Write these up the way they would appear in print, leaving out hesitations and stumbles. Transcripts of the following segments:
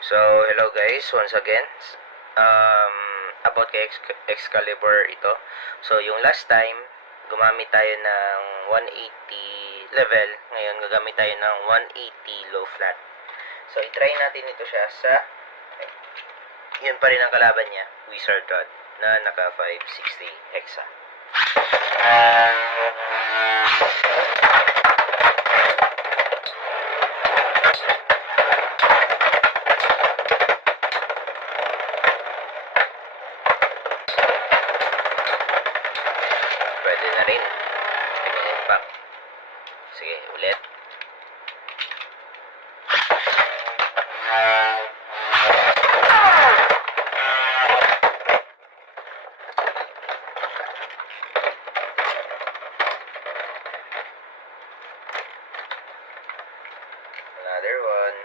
So, hello guys, once again. About kay Excalibur ito. So, yung last time, gumamit tayo ng 180 level. Ngayon, gagamit tayo ng 180 low flat. So, itry natin ito siya sa, yun pa rin ang kalaban niya, Wizard Rod, na naka 560 hexa. Pwede na rin. Tingnan pa. Sige, ulit. Another one.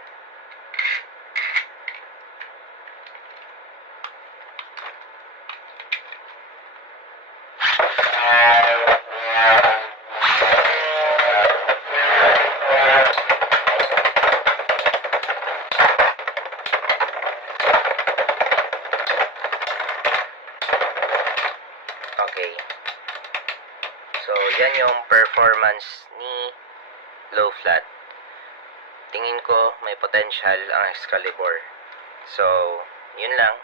Okay. So, yan yung performance ni low flat. Tingin ko may potential ang Excalibur. So, yun lang.